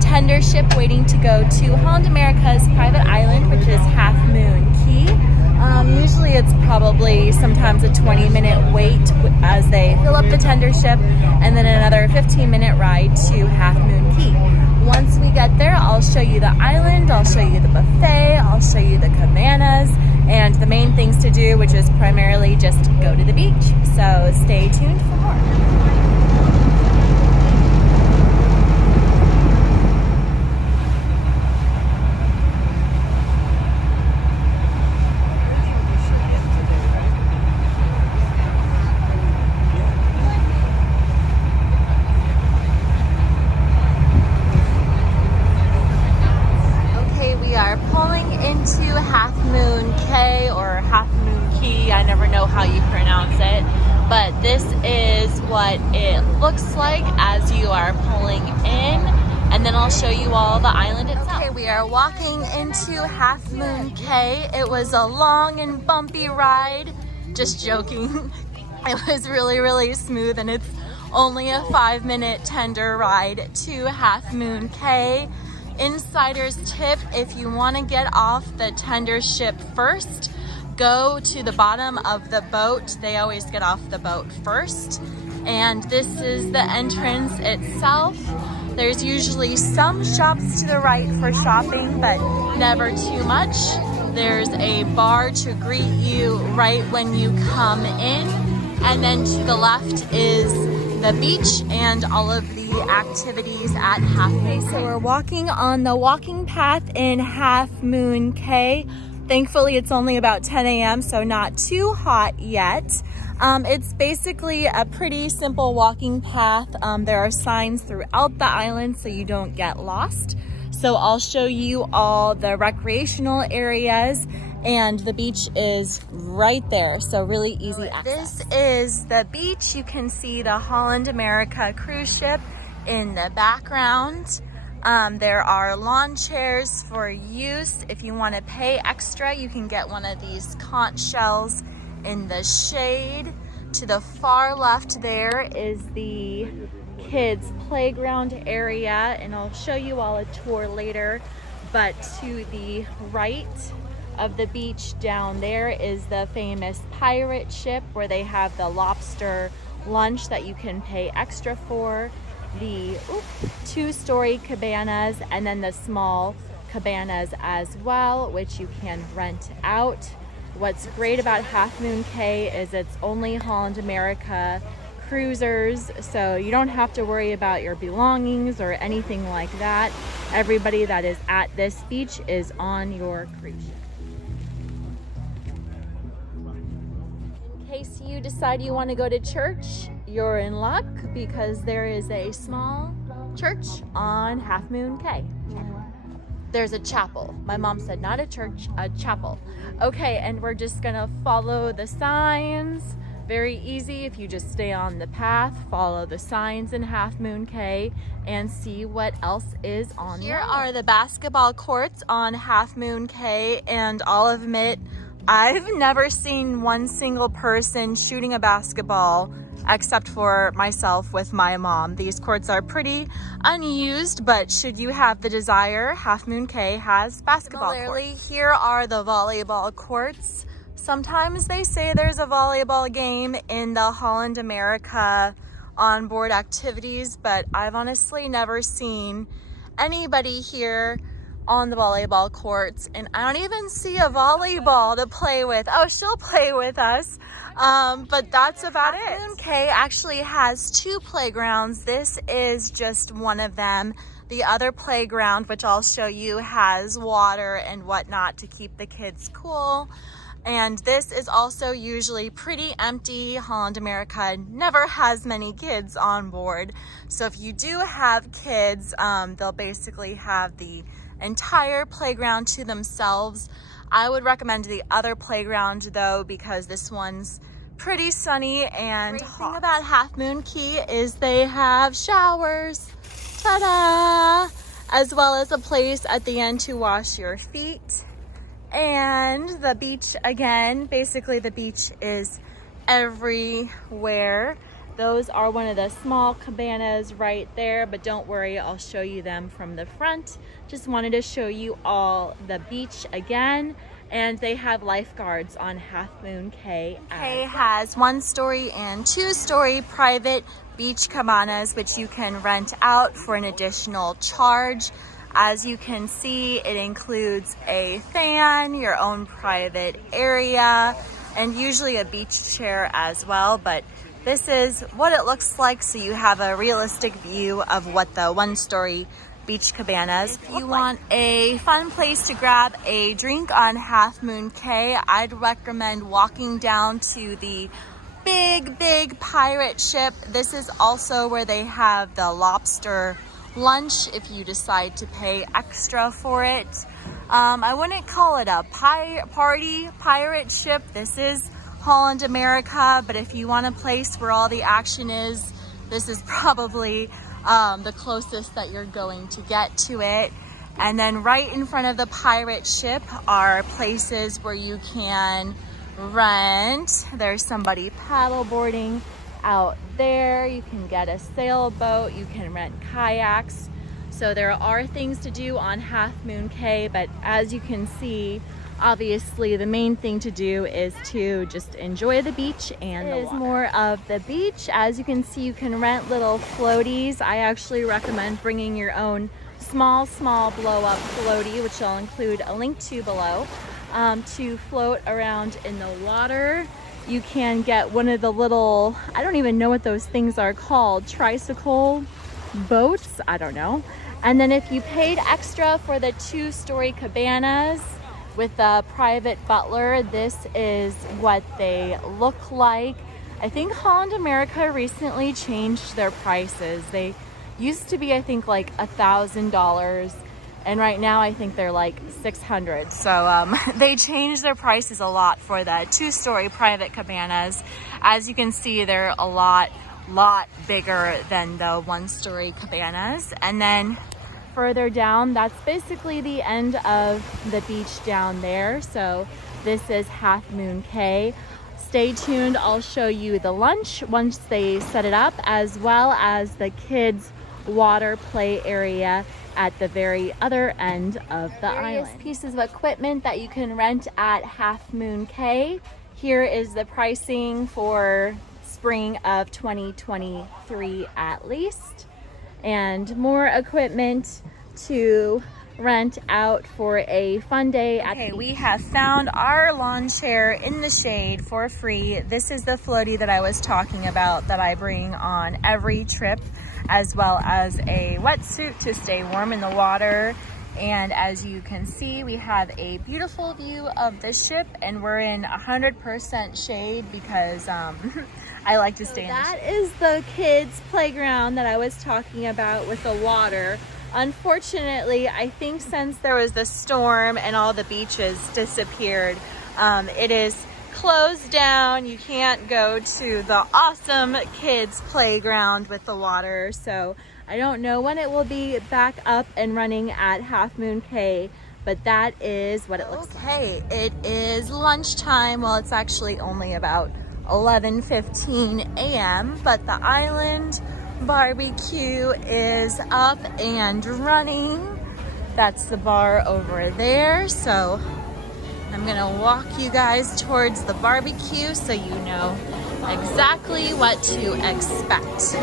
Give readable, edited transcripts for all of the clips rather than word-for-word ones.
tender ship waiting to go to Holland America's private island, which is Half Moon Cay. Usually it's probably sometimes a 20-minute wait as they fill up the tender ship, and then another 15-minute ride to Half Moon Cay. Once we get there, I'll show you the island, I'll show you the buffet, I'll show you the cabanas, and the main things to do, which is primarily just go to the beach. So stay tuned for more. Half Moon Cay or Half Moon Cay, I never know how you pronounce it, but this is what it looks like as you are pulling in, and then I'll show you all the island itself. Okay, we are walking into Half Moon Cay. It was a long and bumpy ride, just joking. It was really smooth, and it's only a 5-minute tender ride to Half Moon Cay. Insider's tip, if you want to get off the tender ship first, go to the bottom of the boat. They always get off the boat first. And this is the entrance itself. There's usually some shops to the right for shopping, but never too much. There's a bar to greet you right when you come in. And then to the left is the beach and all of the activities at Half Moon Cay. So we're walking on the walking path in Half Moon Cay. Thankfully, it's only about 10 a.m., so not too hot yet. It's basically a pretty simple walking path. There are signs throughout the island so you don't get lost. So I'll show you all the recreational areas, and the beach is right there, so really easy access. This is the beach. You can see the Holland America cruise ship in the background. There are lawn chairs for use. If you want to pay extra, you can get one of these conch shells in the shade. To the far left there is the kids playground area, and I'll show you all a tour later. But to the right of the beach down there is the famous pirate ship where they have the lobster lunch that you can pay extra for, the 2-story cabanas, and then the small cabanas as well, which you can rent out. What's great about Half Moon Cay is it's only Holland America cruisers, so you don't have to worry about your belongings or anything like that. Everybody that is at this beach is on your cruise ship. In case you decide you want to go to church, you're in luck because there is a small church on Half Moon Cay. There's a chapel. My mom said not a church, a chapel. Okay, and we're just gonna follow the signs. Very easy if you just stay on the path, follow the signs in Half Moon Cay, and see what else is on there. Here are the basketball courts on Half Moon Cay, and I'll admit, I've never seen one single person shooting a basketball except for myself with my mom. These courts are pretty unused, but should you have the desire, Half Moon Cay has basketball courts. Here are the volleyball courts. Sometimes they say there's a volleyball game in the Holland America onboard activities, but I've honestly never seen anybody here on the volleyball courts, and I don't even see a volleyball to play with. Oh, she'll play with us, but that's about it. Half Moon Cay actually has 2 playgrounds. This is just one of them. The other playground, which I'll show you, has water and whatnot to keep the kids cool. And this is also usually pretty empty. Holland America never has many kids on board. So if you do have kids, they'll basically have the entire playground to themselves. I would recommend the other playground though, because this one's pretty sunny and hot. The thing about Half Moon Cay is they have showers, ta-da, as well as a place at the end to wash your feet. And the beach, again, basically the beach is everywhere. Those are one of the small cabanas right there, but don't worry, I'll show you them from the front. Just wanted to show you all the beach again. And they have lifeguards on Half Moon Cay. Cay has 1-story and 2-story private beach cabanas, which you can rent out for an additional charge. As you can see, it includes a fan, your own private area, and usually a beach chair as well. But this is what it looks like, so you have a realistic view of what the 1-story beach cabanas. If you want a fun place to grab a drink on Half Moon Cay, I'd recommend walking down to the big pirate ship. This is also where they have the lobster lunch if you decide to pay extra for it. I wouldn't call it a pirate ship. This is Holland America, but if you want a place where all the action is, this is probably the closest that you're going to get to it. And then right in front of the pirate ship are places where you can rent. There's somebody paddleboarding out there. You can get a sailboat, you can rent kayaks. So there are things to do on Half Moon Cay, but as you can see, obviously the main thing to do is to just enjoy the beach and the water. It is more of the beach. As you can see, you can rent little floaties. I actually recommend bringing your own small blow up floaty, which I'll include a link to below, to float around in the water. You can get one of the little, I don't even know what those things are called, tricycle boats, I don't know. And then if you paid extra for the 2-story cabanas with a private butler, this is what they look like. I think Holland America recently changed their prices. They used to be, I think, like $1,000, and right now I think they're like $600. So they changed their prices a lot for the 2-story private cabanas. As you can see, they're a lot bigger than the 1-story cabanas. And then further down, that's basically the end of the beach down there. So this is Half Moon Cay. Stay tuned, I'll show you the lunch once they set it up, as well as the kids water play area at the very other end of the island. Various pieces of equipment that you can rent at Half Moon Cay. Here is the pricing for spring of 2023 at least, and more equipment to rent out for a fun day at the beach. We have found our lawn chair in the shade for free. This is the floaty that I was talking about that I bring on every trip, as well as a wetsuit to stay warm in the water. And as you can see, we have a beautiful view of the ship, and we're in 100% shade because I like to stay in the shade. That is the kids' playground that I was talking about with the water. Unfortunately, I think since there was the storm and all the beaches disappeared, it is closed down. You can't go to the awesome kids' playground with the water. So I don't know when it will be back up and running at Half Moon Cay, but that is what it looks like. Okay, it is lunchtime. Well, it's actually only about 11:15 a.m., but the island barbecue is up and running. That's the bar over there. So I'm gonna walk you guys towards the barbecue so you know exactly what to expect.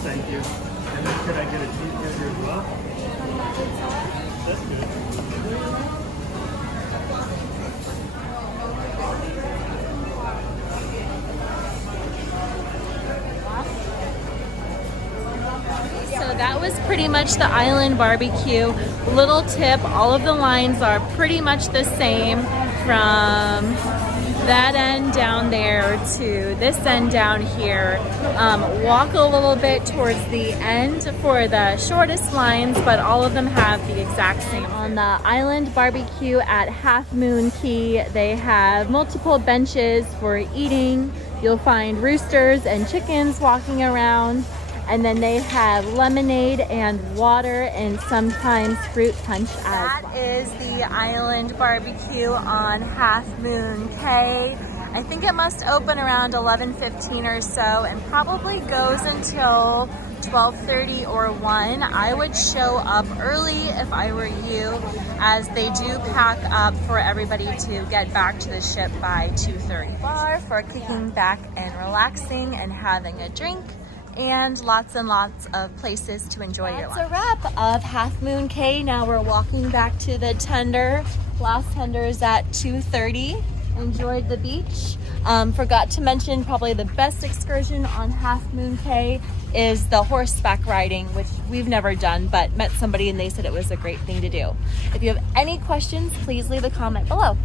Thank you. And then could I get a cheeseburger as well? That's good. So that was pretty much the island barbecue. Little tip, all of the lines are pretty much the same from that end down there to this end down here. Walk a little bit towards the end for the shortest lines, but all of them have the exact same. On the island barbecue at Half Moon Cay, they have multiple benches for eating. You'll find roosters and chickens walking around. And then they have lemonade and water and sometimes fruit punch as well. That is the island barbecue on Half Moon Cay. I think it must open around 11:15 or so and probably goes until 12:30 or 1. I would show up early if I were you, as they do pack up for everybody to get back to the ship by 2:30. Bar for kicking back and relaxing and having a drink, and lots of places to enjoy your life. That's a wrap of Half Moon Cay. Now we're walking back to the tender. Last tender is at 2:30. Enjoyed the beach. Forgot to mention, probably the best excursion on Half Moon Cay is the horseback riding, which we've never done, but met somebody and they said it was a great thing to do. If you have any questions, please leave a comment below.